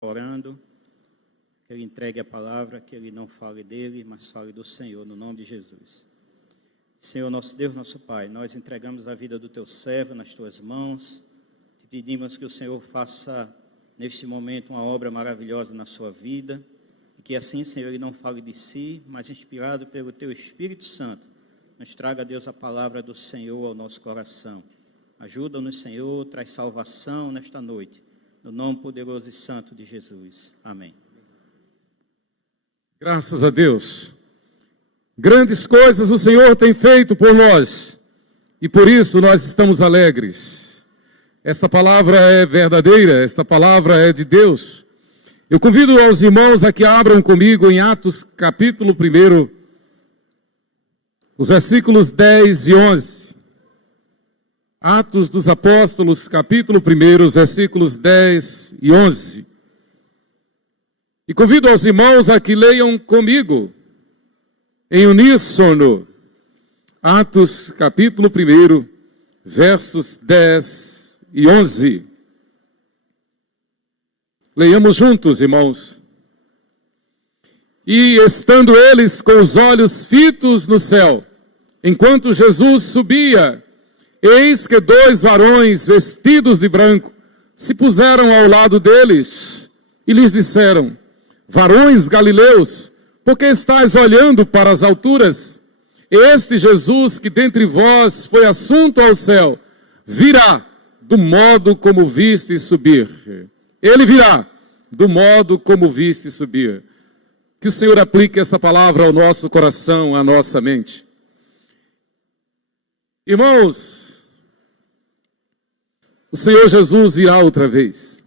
orando, que Ele entregue a palavra, que Ele não fale dele, mas fale do Senhor, no nome de Jesus. Senhor, nosso Deus, nosso Pai, nós entregamos a vida do Teu servo nas Tuas mãos, te pedimos que o Senhor faça neste momento uma obra maravilhosa na sua vida, e que assim, Senhor, Ele não fale de si, mas inspirado pelo Teu Espírito Santo, nos traga, Deus, a palavra do Senhor ao nosso coração. Ajuda-nos, Senhor, traz salvação nesta noite, no nome poderoso e santo de Jesus. Amém. Graças a Deus. Grandes coisas o Senhor tem feito por nós, e por isso nós estamos alegres. Essa palavra é verdadeira, essa palavra é de Deus. Eu convido aos irmãos a que abram comigo em Atos capítulo 1, os versículos 10 e 11. Atos dos Apóstolos, capítulo 1, os versículos 10 e 11. E convido aos irmãos a que leiam comigo, em uníssono, Atos, capítulo 1, versos 10 e 11. Leiamos juntos, irmãos. E estando eles com os olhos fitos no céu, enquanto Jesus subia, eis que 2 varões vestidos de branco se puseram ao lado deles e lhes disseram: varões galileus, por que estáis olhando para as alturas? Este Jesus que dentre vós foi assunto ao céu, virá do modo como viste subir. Ele virá do modo como viste subir. Que o Senhor aplique essa palavra ao nosso coração, à nossa mente. Irmãos, o Senhor Jesus virá outra vez.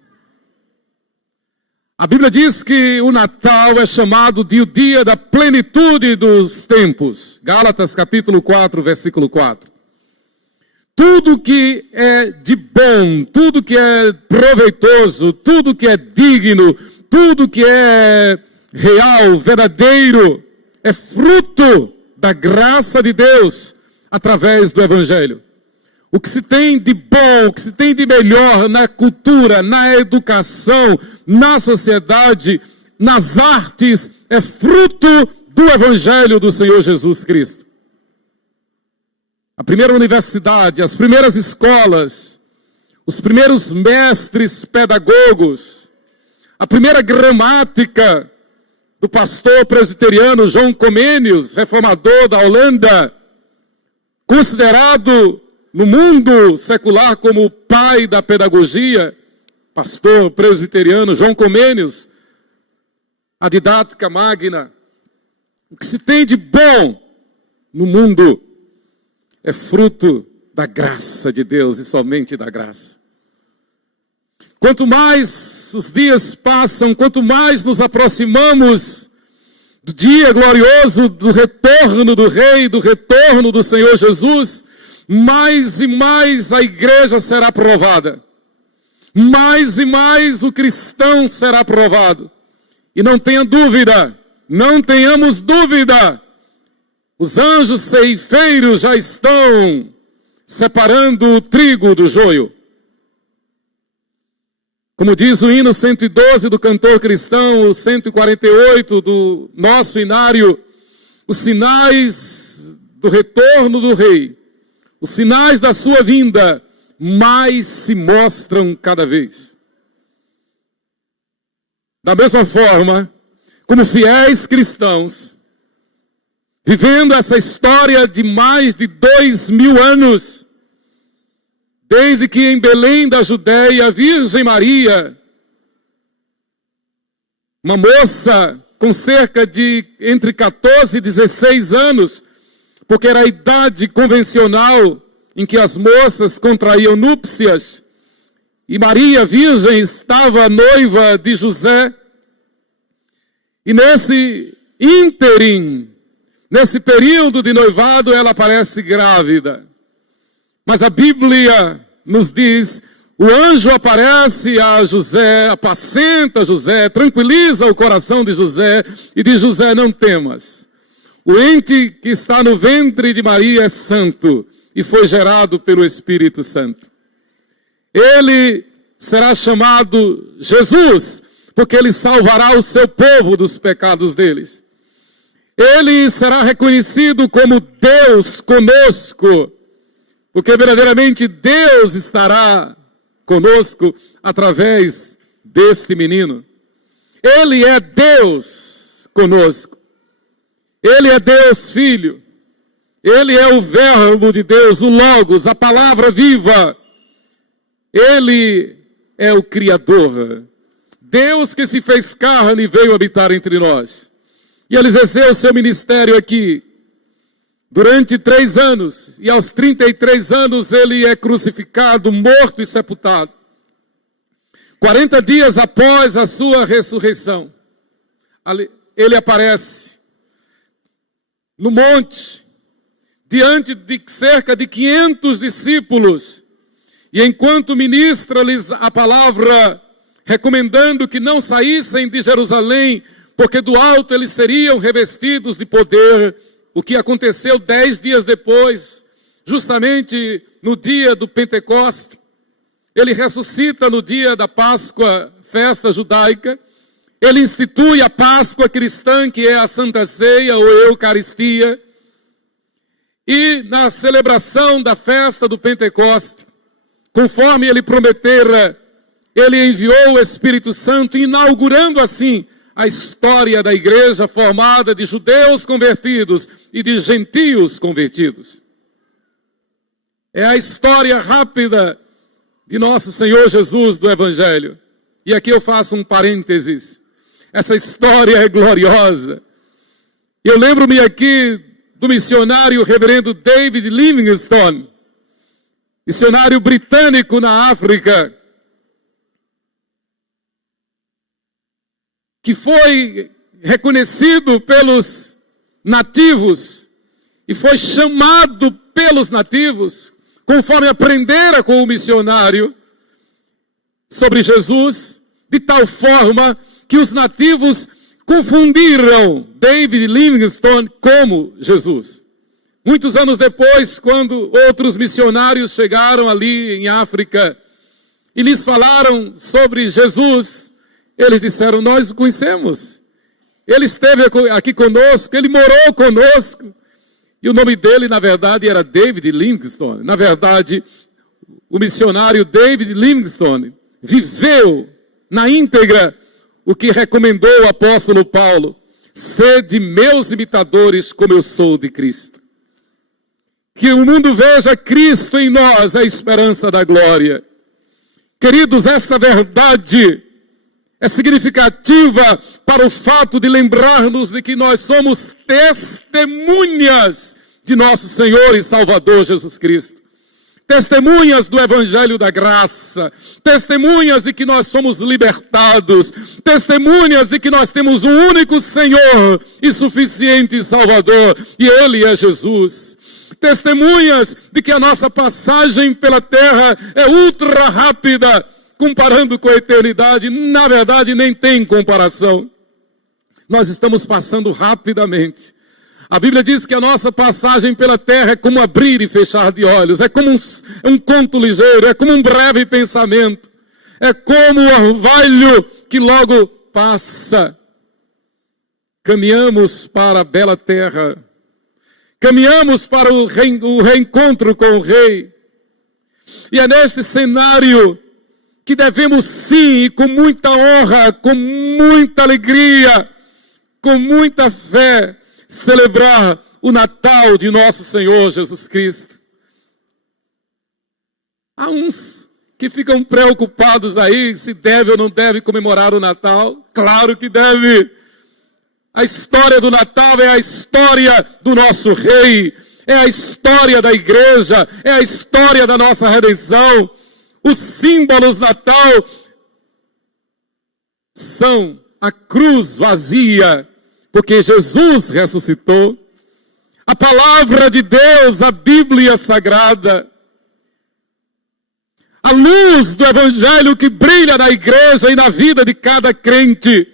A Bíblia diz que o Natal é chamado de o dia da plenitude dos tempos. Gálatas capítulo 4, versículo 4. Tudo que é de bom, tudo que é proveitoso, tudo que é digno, tudo que é real, verdadeiro, é fruto da graça de Deus através do Evangelho. O que se tem de bom, o que se tem de melhor na cultura, na educação, na sociedade, nas artes, é fruto do Evangelho do Senhor Jesus Cristo. A primeira universidade, as primeiras escolas, os primeiros mestres pedagogos, a primeira gramática do pastor presbiteriano João Comenius, reformador da Holanda, considerado no mundo secular como o pai da pedagogia, pastor presbiteriano João Comenius, a didática magna. O que se tem de bom no mundo é fruto da graça de Deus e somente da graça. Quanto mais os dias passam, quanto mais nos aproximamos do dia glorioso do retorno do Rei, do retorno do Senhor Jesus, mais e mais a igreja será provada. Mais e mais o cristão será provado. E não tenha dúvida, não tenhamos dúvida, os anjos ceifeiros já estão separando o trigo do joio. Como diz o hino 112 do cantor cristão, o 148 do nosso inário, os sinais do retorno do Rei, os sinais da sua vinda, mais se mostram cada vez. Da mesma forma, como fiéis cristãos, vivendo essa história de mais de 2000 anos, desde que em Belém da Judéia, a Virgem Maria, uma moça com cerca de entre 14 e 16 anos, porque era a idade convencional em que as moças contraíam núpcias, e Maria, virgem, estava noiva de José, e nesse ínterim, nesse período de noivado, ela aparece grávida. Mas a Bíblia nos diz, o anjo aparece a José, apacenta José, tranquiliza o coração de José, e diz: José, não temas. O ente que está no ventre de Maria é santo e foi gerado pelo Espírito Santo. Ele será chamado Jesus, porque Ele salvará o seu povo dos pecados deles. Ele será reconhecido como Deus conosco, porque verdadeiramente Deus estará conosco através deste menino. Ele é Deus conosco. Ele é Deus Filho. Ele é o Verbo de Deus, o Logos, a palavra viva. Ele é o Criador. Deus que se fez carne e veio habitar entre nós. E ele exerceu o seu ministério aqui durante 3 anos. E aos 33 anos ele é crucificado, morto e sepultado. 40 dias após a sua ressurreição, ele aparece no monte, diante de cerca de 500 discípulos. E enquanto ministra-lhes a palavra, recomendando que não saíssem de Jerusalém, porque do alto eles seriam revestidos de poder, o que aconteceu 10 dias depois, justamente no dia do Pentecoste. Ele ressuscita no dia da Páscoa, festa judaica. Ele institui a Páscoa cristã, que é a Santa Ceia ou Eucaristia. E na celebração da festa do Pentecoste, conforme ele prometera, ele enviou o Espírito Santo, inaugurando assim a história da igreja formada de judeus convertidos e de gentios convertidos. É a história rápida de nosso Senhor Jesus do Evangelho. E aqui eu faço um parênteses. Essa história é gloriosa. Eu lembro-me aqui do missionário reverendo David Livingstone, missionário britânico na África, que foi reconhecido pelos nativos e foi chamado pelos nativos, conforme aprendera com o missionário sobre Jesus, de tal forma que os nativos confundiram David Livingstone como Jesus. Muitos anos depois, quando outros missionários chegaram ali em África e lhes falaram sobre Jesus, eles disseram: nós o conhecemos. Ele esteve aqui conosco, ele morou conosco. E o nome dele, na verdade, era David Livingstone. Na verdade, o missionário David Livingstone viveu na íntegra o que recomendou o apóstolo Paulo: sede meus imitadores como eu sou de Cristo. Que o mundo veja Cristo em nós, a esperança da glória. Queridos, essa verdade é significativa para o fato de lembrarmos de que nós somos testemunhas de nosso Senhor e Salvador Jesus Cristo. Testemunhas do Evangelho da Graça, testemunhas de que nós somos libertados, testemunhas de que nós temos um único Senhor e suficiente Salvador, e Ele é Jesus. Testemunhas de que a nossa passagem pela terra é ultra rápida, comparando com a eternidade. Na verdade, nem tem comparação. Nós estamos passando rapidamente. A Bíblia diz que a nossa passagem pela terra é como abrir e fechar de olhos, é como um conto ligeiro, é como um breve pensamento, é como um orvalho que logo passa. Caminhamos para a bela terra, caminhamos para o reencontro com o Rei, e é neste cenário que devemos sim, e com muita honra, com muita alegria, com muita fé, celebrar o Natal de nosso Senhor Jesus Cristo. Há uns que ficam preocupados aí se deve ou não deve comemorar o Natal. Claro que deve. A história do Natal é a história do nosso Rei, é a história da igreja, é a história da nossa redenção. Os símbolos Natal são a cruz vazia, porque Jesus ressuscitou. A palavra de Deus, a Bíblia Sagrada. A luz do Evangelho que brilha na igreja e na vida de cada crente,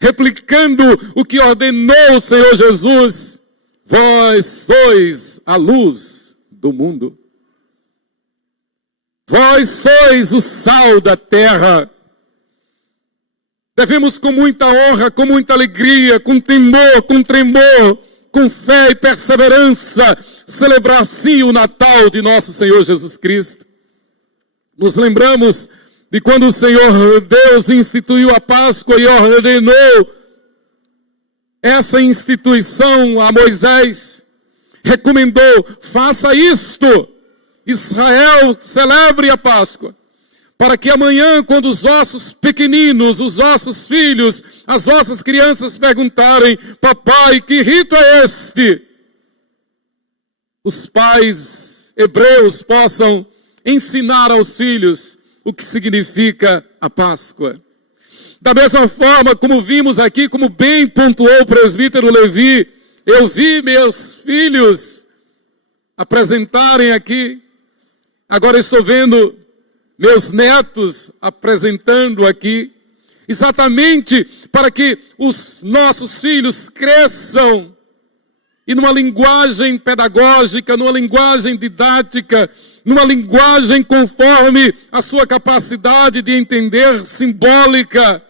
replicando o que ordenou o Senhor Jesus. Vós sois a luz do mundo. Vós sois o sal da terra. Devemos com muita honra, com muita alegria, com temor, com tremor, com fé e perseverança, celebrar sim o Natal de nosso Senhor Jesus Cristo. Nos lembramos de quando o Senhor Deus instituiu a Páscoa e ordenou essa instituição a Moisés. Recomendou, faça isto, Israel celebre a Páscoa. Para que amanhã, quando os vossos pequeninos, os vossos filhos, as vossas crianças perguntarem, papai, que rito é este? Os pais hebreus possam ensinar aos filhos o que significa a Páscoa. Da mesma forma, como vimos aqui, como bem pontuou o presbítero Levi, eu vi meus filhos apresentarem aqui, agora estou vendo meus netos apresentando aqui, exatamente para que os nossos filhos cresçam e numa linguagem pedagógica, numa linguagem didática, numa linguagem conforme a sua capacidade de entender, simbólica,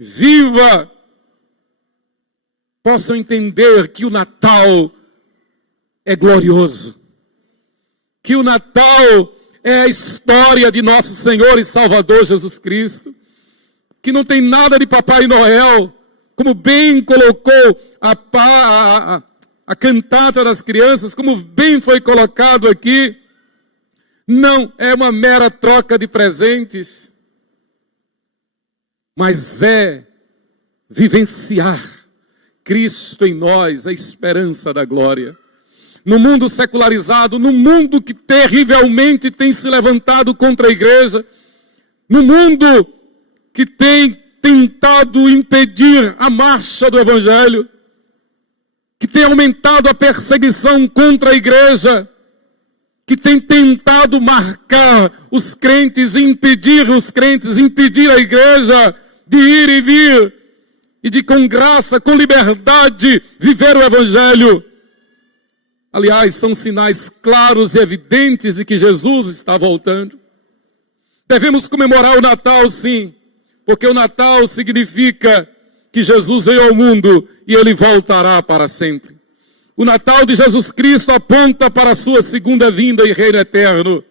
viva, possam entender que o Natal é glorioso, que o Natal é a história de nosso Senhor e Salvador Jesus Cristo, que não tem nada de Papai Noel, como bem colocou a cantata das crianças, como bem foi colocado aqui, não é uma mera troca de presentes, mas é vivenciar Cristo em nós, a esperança da glória. No mundo secularizado, no mundo que terrivelmente tem se levantado contra a igreja, no mundo que tem tentado impedir a marcha do Evangelho, que tem aumentado a perseguição contra a igreja, que tem tentado marcar os crentes, impedir os crentes, impedir a igreja de ir e vir, e de com graça, com liberdade, viver o Evangelho. Aliás, são sinais claros e evidentes de que Jesus está voltando. Devemos comemorar o Natal, sim, porque o Natal significa que Jesus veio ao mundo e Ele voltará para sempre. O Natal de Jesus Cristo aponta para a sua segunda vinda e reino eterno.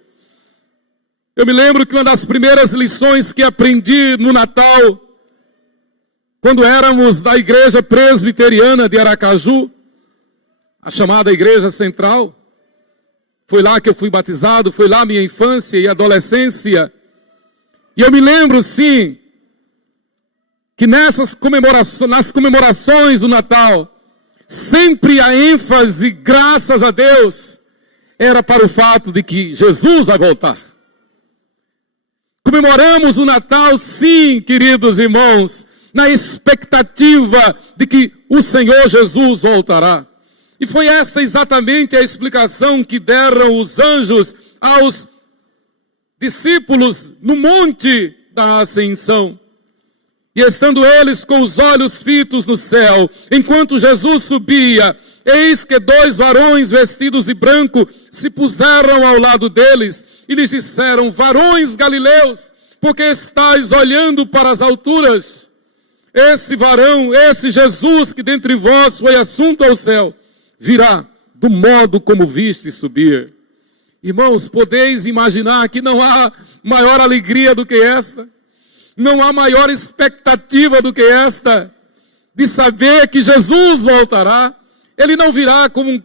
Eu me lembro que uma das primeiras lições que aprendi no Natal, quando éramos da igreja presbiteriana de Aracaju, a chamada Igreja Central, foi lá que eu fui batizado, foi lá minha infância e adolescência. E eu me lembro, sim, que nas comemorações do Natal, sempre a ênfase, graças a Deus, era para o fato de que Jesus vai voltar. Comemoramos o Natal, sim, queridos irmãos, na expectativa de que o Senhor Jesus voltará. E foi essa exatamente a explicação que deram os anjos aos discípulos no Monte da Ascensão. E estando eles com os olhos fitos no céu, enquanto Jesus subia, eis que 2 varões vestidos de branco se puseram ao lado deles e lhes disseram: varões galileus, porque estáis olhando para as alturas? Esse varão, esse Jesus que dentre vós foi assunto ao céu, virá do modo como viste subir. Irmãos, podeis imaginar que não há maior alegria do que esta? Não há maior expectativa do que esta, de saber que Jesus voltará. Ele não virá como um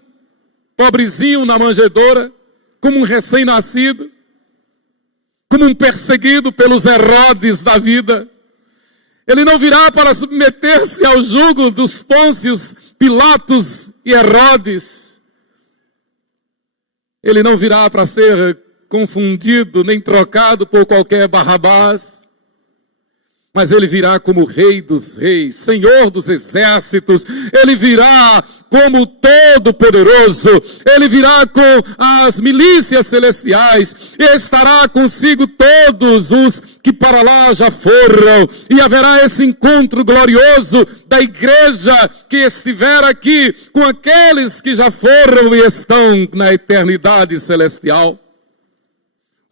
pobrezinho na manjedoura, como um recém-nascido, como um perseguido pelos Herodes da vida. Ele não virá para submeter-se ao jugo dos Pôncios, Pilatos e Herodes. Ele não virá para ser confundido nem trocado por qualquer Barrabás. Mas ele virá como Rei dos Reis, Senhor dos Exércitos. Ele virá como Todo-Poderoso. Ele virá com as milícias celestiais. E estará consigo todos os que para lá já foram. E haverá esse encontro glorioso da igreja que estiver aqui com aqueles que já foram e estão na eternidade celestial.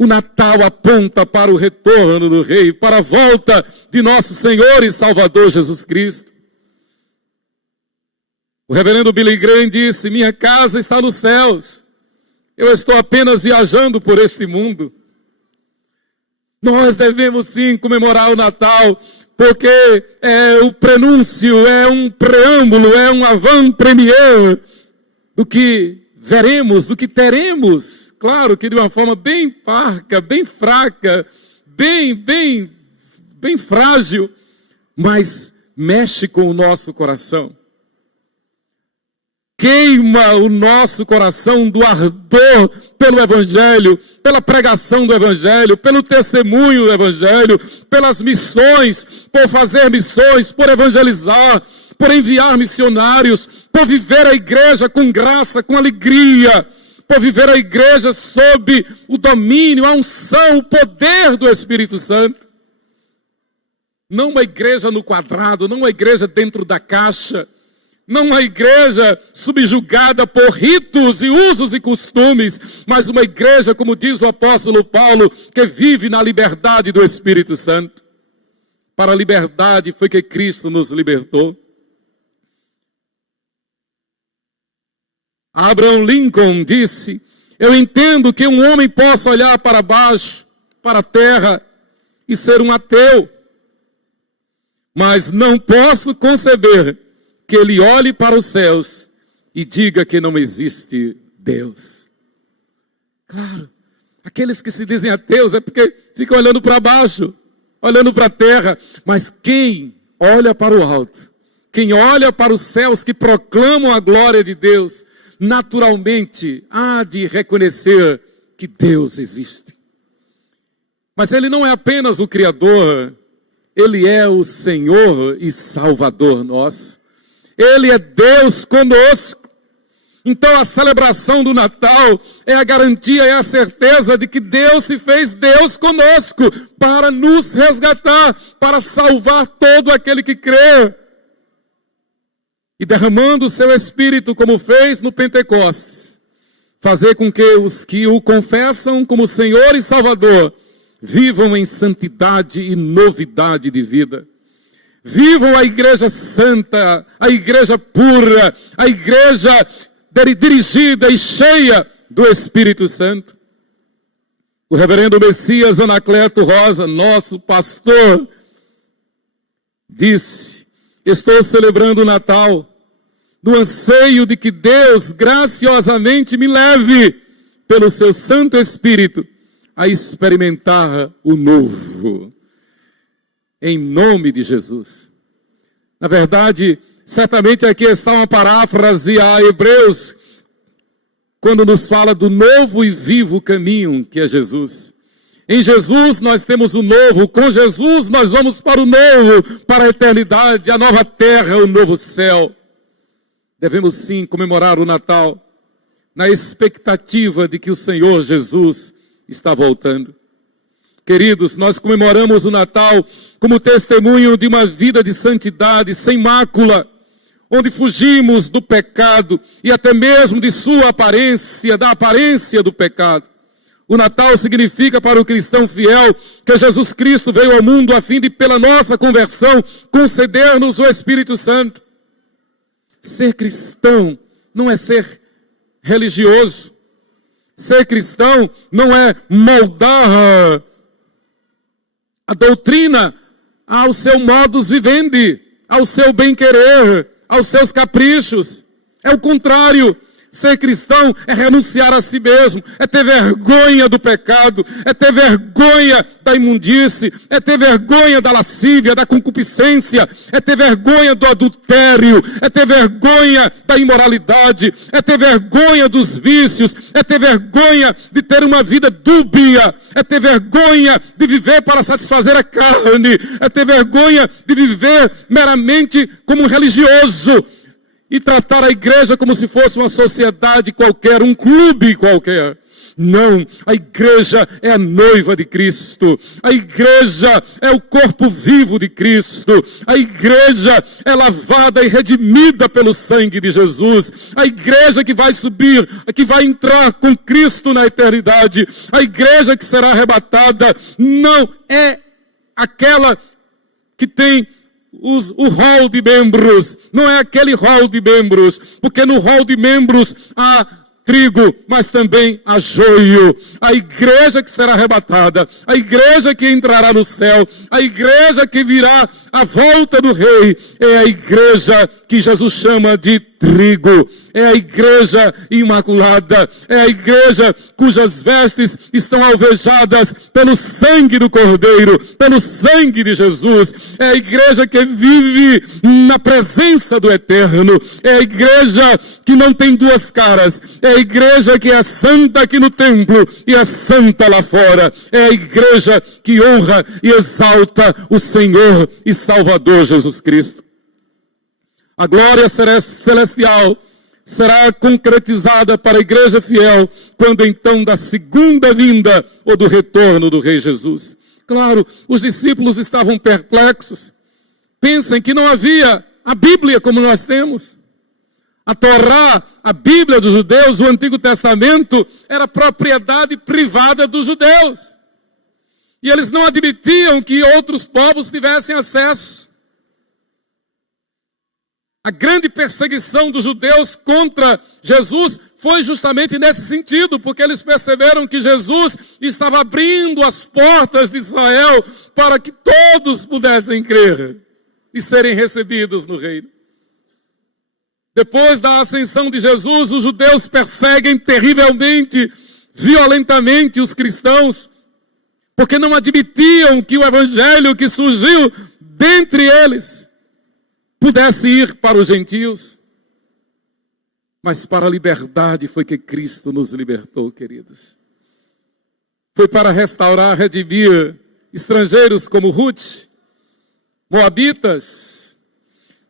O Natal aponta para o retorno do Rei, para a volta de nosso Senhor e Salvador Jesus Cristo. O reverendo Billy Graham disse: minha casa está nos céus. Eu estou apenas viajando por este mundo. Nós devemos sim comemorar o Natal, porque é o prenúncio, é um preâmbulo, é um avant-première do que veremos, do que teremos. Claro que de uma forma bem parca, bem fraca, bem frágil, mas mexe com o nosso coração. Queima o nosso coração do ardor pelo Evangelho, pela pregação do Evangelho, pelo testemunho do Evangelho, pelas missões, por fazer missões, por evangelizar, por enviar missionários, por viver a igreja com graça, com alegria, por viver a igreja sob o domínio, a unção, o poder do Espírito Santo. Não uma igreja no quadrado, não uma igreja dentro da caixa, não uma igreja subjugada por ritos e usos e costumes, mas uma igreja, como diz o apóstolo Paulo, que vive na liberdade do Espírito Santo. Para a liberdade foi que Cristo nos libertou. Abraham Lincoln disse: eu entendo que um homem possa olhar para baixo, para a terra, e ser um ateu, mas não posso conceber que ele olhe para os céus e diga que não existe Deus. Claro, aqueles que se dizem ateus é porque ficam olhando para baixo, olhando para a terra, mas quem olha para o alto, quem olha para os céus que proclamam a glória de Deus, naturalmente há de reconhecer que Deus existe. Mas Ele não é apenas o Criador, Ele é o Senhor e Salvador nosso. Ele é Deus conosco. Então a celebração do Natal é a garantia, é a certeza de que Deus se fez Deus conosco para nos resgatar, para salvar todo aquele que crê. E derramando o seu Espírito, como fez no Pentecostes, fazer com que os que o confessam como Senhor e Salvador vivam em santidade e novidade de vida. Vivam a igreja santa, a igreja pura, a igreja dirigida e cheia do Espírito Santo. O reverendo Messias Anacleto Rosa, nosso pastor, disse: estou celebrando o Natal do anseio de que Deus graciosamente me leve, pelo seu Santo Espírito, a experimentar o novo. Em nome de Jesus. Na verdade, certamente aqui está uma paráfrase a Hebreus, quando nos fala do novo e vivo caminho que é Jesus. Em Jesus nós temos o novo, com Jesus nós vamos para o novo, para a eternidade, a nova terra, o novo céu. Devemos sim comemorar o Natal, na expectativa de que o Senhor Jesus está voltando. Queridos, nós comemoramos o Natal como testemunho de uma vida de santidade, sem mácula, onde fugimos do pecado e até mesmo de sua aparência, da aparência do pecado. O Natal significa para o cristão fiel que Jesus Cristo veio ao mundo a fim de, pela nossa conversão, conceder-nos o Espírito Santo. Ser cristão não é ser religioso. Ser cristão não é moldar a doutrina ao seu modus vivendi, ao seu bem-querer, aos seus caprichos. É o contrário. Ser cristão é renunciar a si mesmo, é ter vergonha do pecado, é ter vergonha da imundície, é ter vergonha da lascívia, da concupiscência, é ter vergonha do adultério, é ter vergonha da imoralidade, é ter vergonha dos vícios, é ter vergonha de ter uma vida dúbia, é ter vergonha de viver para satisfazer a carne, é ter vergonha de viver meramente como religioso, e tratar a igreja como se fosse uma sociedade qualquer, um clube qualquer. Não, a igreja é a noiva de Cristo. A igreja é o corpo vivo de Cristo. A igreja é lavada e redimida pelo sangue de Jesus. A igreja que vai subir, que vai entrar com Cristo na eternidade. A igreja que será arrebatada não é aquela que tem o rol de membros, não é aquele rol de membros, porque no rol de membros há trigo, mas também há joio. A igreja que será arrebatada, a igreja que entrará no céu, a igreja que virá à volta do rei, é a igreja que Jesus chama de trigo. É a igreja imaculada, é a igreja cujas vestes estão alvejadas pelo sangue do Cordeiro, pelo sangue de Jesus. É a igreja que vive na presença do Eterno. É a igreja que não tem duas caras. É a igreja que é santa aqui no templo e é santa lá fora. É a igreja que honra e exalta o Senhor e Salvador Jesus Cristo. A glória celestial será concretizada para a igreja fiel quando então da segunda vinda ou do retorno do Rei Jesus. Claro, os discípulos estavam perplexos. Pensem que não havia a Bíblia como nós temos. A Torá, a Bíblia dos judeus, o Antigo Testamento, era propriedade privada dos judeus. E eles não admitiam que outros povos tivessem acesso. A grande perseguição dos judeus contra Jesus foi justamente nesse sentido, porque eles perceberam que Jesus estava abrindo as portas de Israel para que todos pudessem crer e serem recebidos no reino. Depois da ascensão de Jesus, os judeus perseguem terrivelmente, violentamente os cristãos, porque não admitiam que o evangelho que surgiu dentre eles pudesse ir para os gentios. Mas para a liberdade foi que Cristo nos libertou, queridos. Foi para restaurar, redimir estrangeiros como Ruth, moabitas.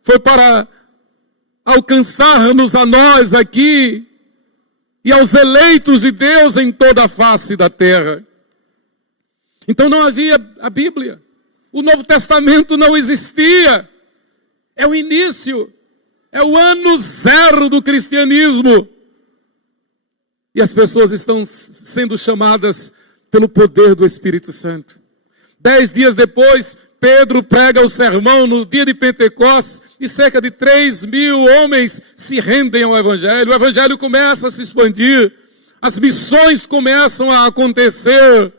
Foi para alcançar-nos a nós aqui e aos eleitos de Deus em toda a face da terra. Então não havia a Bíblia. O Novo Testamento não existia. É o início, é o ano zero do cristianismo. E as pessoas estão sendo chamadas pelo poder do Espírito Santo. 10 dias depois, Pedro prega o sermão no dia de Pentecostes e cerca de 3.000 homens se rendem ao Evangelho. O Evangelho começa a se expandir, as missões começam a acontecer.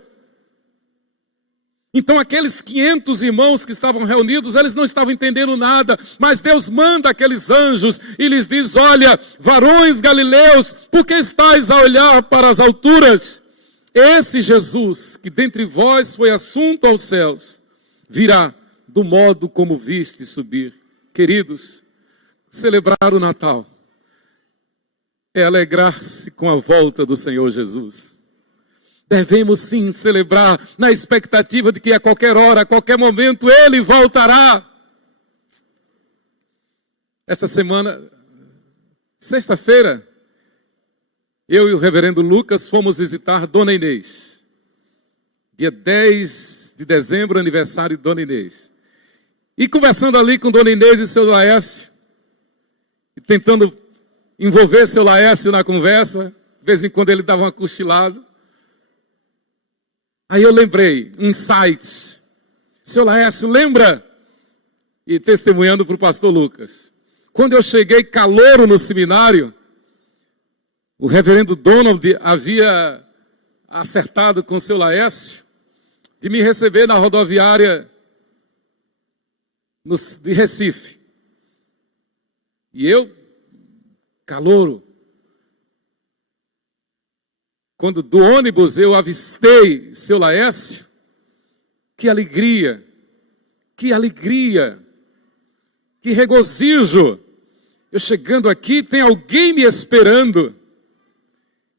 Então aqueles 500 irmãos que estavam reunidos, eles não estavam entendendo nada, mas Deus manda aqueles anjos e lhes diz: olha, varões galileus, por que estáis a olhar para as alturas? Esse Jesus, que dentre vós foi assunto aos céus, virá do modo como viste subir. Queridos, celebrar o Natal é alegrar-se com a volta do Senhor Jesus. Devemos sim celebrar na expectativa de que a qualquer hora, a qualquer momento, Ele voltará. Esta semana, sexta-feira, eu e o reverendo Lucas fomos visitar Dona Inês. Dia 10 de dezembro, aniversário de Dona Inês. E conversando ali com Dona Inês e seu Laércio, e tentando envolver seu Laércio na conversa, de vez em quando ele dava uma cochilada. Aí eu lembrei, um insight. Seu Laércio, lembra? E testemunhando para o pastor Lucas. Quando eu cheguei calouro no seminário, o reverendo Donald havia acertado com seu Laércio de me receber na rodoviária de Recife. E eu, calouro, quando do ônibus eu avistei seu Laércio, que alegria, que regozijo. Eu chegando aqui, tem alguém me esperando.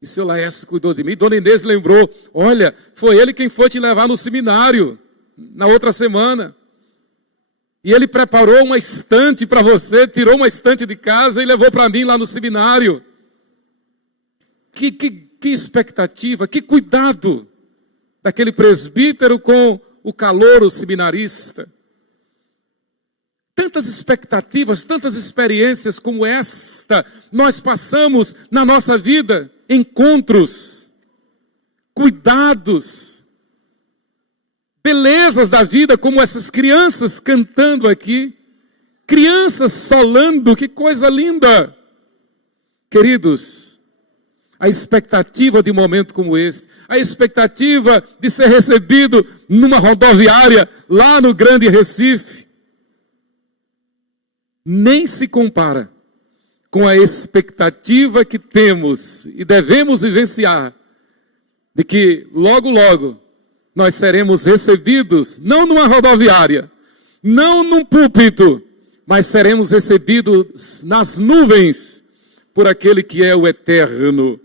E seu Laércio cuidou de mim. Dona Inês lembrou: olha, foi ele quem foi te levar no seminário na outra semana. E ele preparou uma estante para você, tirou uma estante de casa e levou para mim lá no seminário. Que Que expectativa, que cuidado daquele presbítero com o calouro seminarista. Tantas expectativas, tantas experiências como esta nós passamos na nossa vida, encontros, cuidados, belezas da vida, como essas crianças cantando aqui, crianças solando, que coisa linda. Queridos, a expectativa de um momento como esse, a expectativa de ser recebido numa rodoviária lá no Grande Recife, nem se compara com a expectativa que temos e devemos vivenciar de que logo, logo nós seremos recebidos, não numa rodoviária, não num púlpito, mas seremos recebidos nas nuvens por aquele que é o eterno,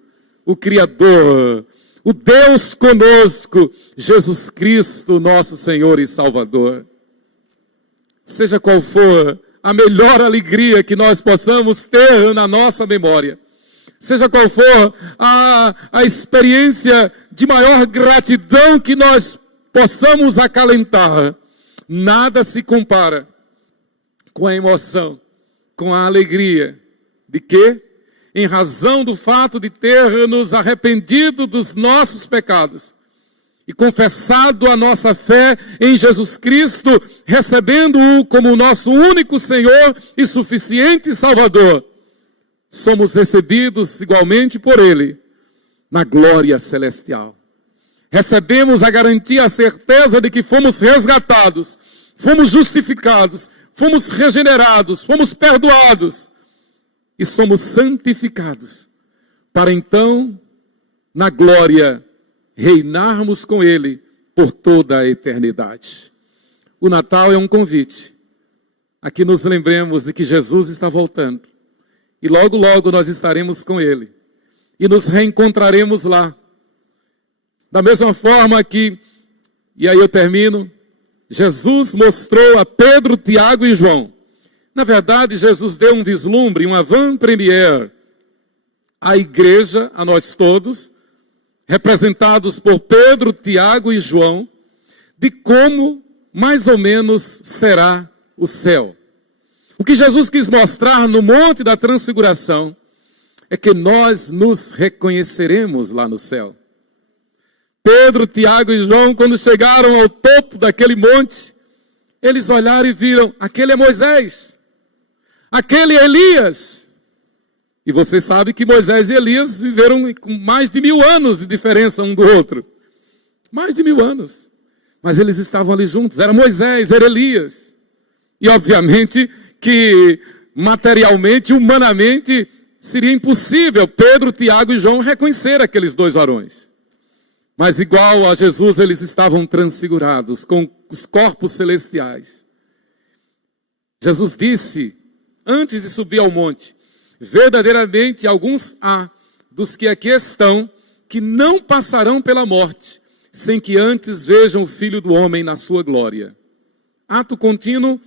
o Criador, o Deus conosco, Jesus Cristo, nosso Senhor e Salvador. Seja qual for a melhor alegria que nós possamos ter na nossa memória, seja qual for a experiência de maior gratidão que nós possamos acalentar, nada se compara com a emoção, com a alegria de que, em razão do fato de ter nos arrependido dos nossos pecados e confessado a nossa fé em Jesus Cristo, recebendo-o como nosso único Senhor e suficiente Salvador, somos recebidos igualmente por Ele na glória celestial. Recebemos a garantia, a certeza de que fomos resgatados, fomos justificados, fomos regenerados, fomos perdoados e somos santificados, para então, na glória, reinarmos com Ele por toda a eternidade. O Natal é um convite a que nos lembremos de que Jesus está voltando. E logo, logo nós estaremos com Ele. E nos reencontraremos lá. Da mesma forma que, e aí eu termino, Jesus mostrou a Pedro, Tiago e João. Na verdade, Jesus deu um vislumbre, um avant-première à igreja, a nós todos, representados por Pedro, Tiago e João, de como mais ou menos será o céu. O que Jesus quis mostrar no Monte da Transfiguração é que nós nos reconheceremos lá no céu. Pedro, Tiago e João, quando chegaram ao topo daquele monte, eles olharam e viram, aquele é Moisés, aquele é Elias. E você sabe que Moisés e Elias viveram com mais de 1000 anos de diferença um do outro. Mais de 1000 anos. Mas eles estavam ali juntos. Era Moisés, era Elias. E obviamente que materialmente, humanamente, seria impossível Pedro, Tiago e João reconhecer aqueles dois varões. Mas igual a Jesus, eles estavam transfigurados com os corpos celestiais. Jesus disse, antes de subir ao monte, verdadeiramente alguns há dos que aqui estão que não passarão pela morte, sem que antes vejam o Filho do Homem na sua glória. Ato contínuo,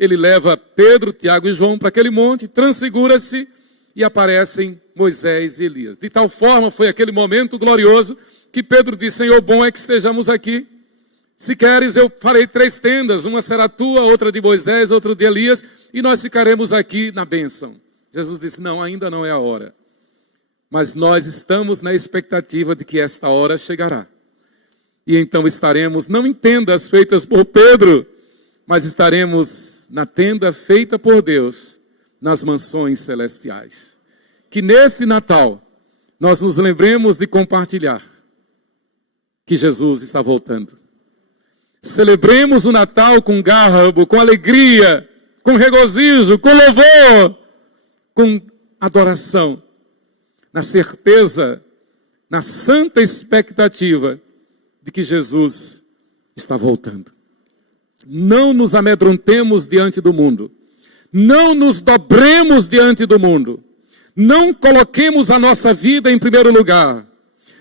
ele leva Pedro, Tiago e João para aquele monte, transfigura-se e aparecem Moisés e Elias. De tal forma foi aquele momento glorioso que Pedro disse, Senhor, bom é que estejamos aqui. Se queres, eu farei 3 tendas, uma será tua, outra de Moisés, outra de Elias, e nós ficaremos aqui na bênção. Jesus disse, não, ainda não é a hora. Mas nós estamos na expectativa de que esta hora chegará. E então estaremos, não em tendas feitas por Pedro, mas estaremos na tenda feita por Deus, nas mansões celestiais. Que neste Natal, nós nos lembremos de compartilhar que Jesus está voltando. Celebremos o Natal com garbo, com alegria, com regozijo, com louvor, com adoração, na certeza, na santa expectativa de que Jesus está voltando. Não nos amedrontemos diante do mundo. Não nos dobremos diante do mundo. Não coloquemos a nossa vida em primeiro lugar.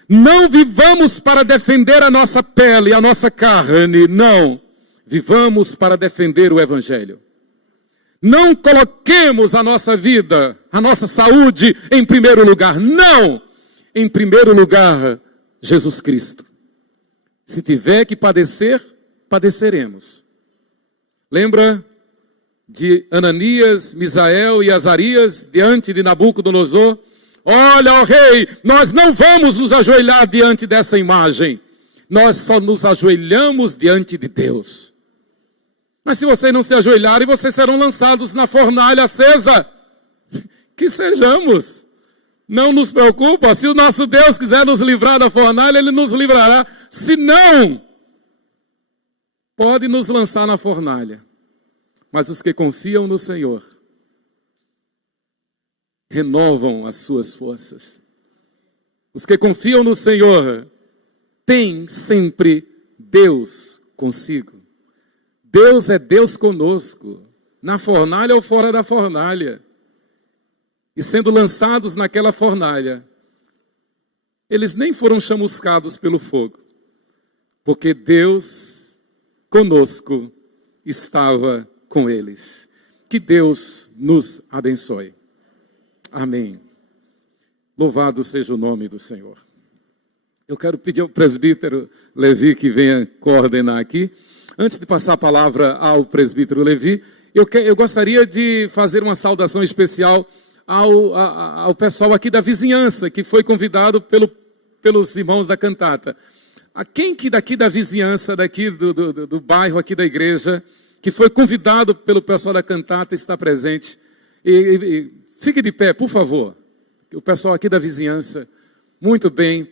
Não vivamos para defender a nossa pele, a nossa carne. Não. Vivamos para defender o Evangelho. Não coloquemos a nossa vida, a nossa saúde em primeiro lugar. Não! em primeiro lugar Jesus Cristo. Se tiver que padecer, padeceremos. Lembra de Ananias, Misael e Azarias diante de Nabucodonosor? Olha, ó rei, nós não vamos nos ajoelhar diante dessa imagem. Nós só nos ajoelhamos diante de Deus. Mas se vocês não se ajoelharem, vocês serão lançados na fornalha acesa. Que sejamos. Não nos preocupa. Se o nosso Deus quiser nos livrar da fornalha, Ele nos livrará. Se não, pode nos lançar na fornalha. Mas os que confiam no Senhor renovam as suas forças. Os que confiam no Senhor têm sempre Deus consigo. Deus é Deus conosco, na fornalha ou fora da fornalha. E sendo lançados naquela fornalha, eles nem foram chamuscados pelo fogo, porque Deus conosco estava com eles. Que Deus nos abençoe. Amém. Louvado seja o nome do Senhor. Eu quero pedir ao presbítero Levi que venha coordenar aqui. Antes de passar a palavra ao presbítero Levi, eu gostaria de fazer uma saudação especial ao pessoal aqui da vizinhança, que foi convidado pelos irmãos da cantata. A quem que daqui da vizinhança, daqui do bairro, aqui da igreja, que foi convidado pelo pessoal da cantata, está presente? Fique de pé, por favor. O pessoal aqui da vizinhança, muito bem.